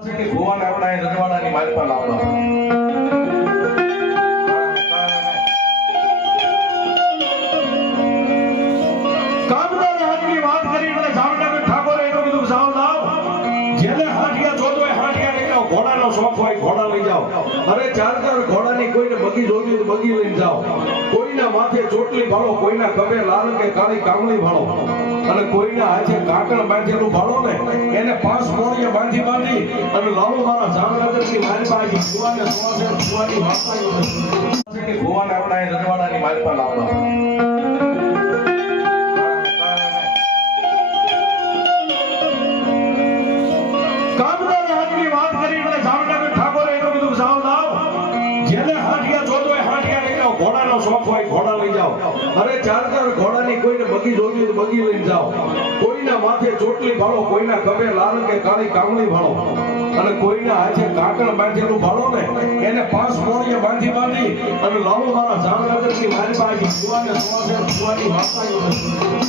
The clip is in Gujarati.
કે ભુવન આપણા એ રજવાડાની મારી પર લાવવા કામદાર હાથની વાત કરી એટલે જામનગર ઠાકોરે એનું કીધું સાવ લાવ જેને હાથિયા જોતો હોય હાથિયા લઈ જાઓ ઘોડાનો શોખ હોય ઘોડા લઈ જાઓ અરે ચાર ઘોડાની કોઈને બગી જોતી તો બગી લઈને જાઓ કોઈના માથે ચોટલી ભાળો કોઈના ખભે લાલ કે કાળી કામળી ભાળો અને કોઈના હાથે કાકણ બાંધેલું ભાળો ને એને 5 મોણીએ બાંધી અને લાવો મારા જામનગરની મારી પાસે સુવાને સુવાની વાર્તા કે ભુવન આપણા એ રજવાડાની મારી પર લાવવા કામદાર હાથની વાત કરી એટલે જામનગર ઠાકોરે એનું કીધું સાવ લાવ જેને હાથિયા જોતો હોય હાથિયા લઈ જાઓ ઘોડાનો શોખ હોય ઘોડા લઈ જાઓ અરે ચાર ઘોડાની કોઈને બગી જોતી તો બગી લઈને જાઓ કોઈના માથે ચોટલી ભાળો કોઈના ખભે લાલ કે કાળી કામળી ભાળો અને કોઈના હાથે કાકણ બાંધેલું ભાળો ને એને 5 મોણીએ બાંધી અને લાવો મારા જામનગરની મારી પાસે સુવાની વાર્તા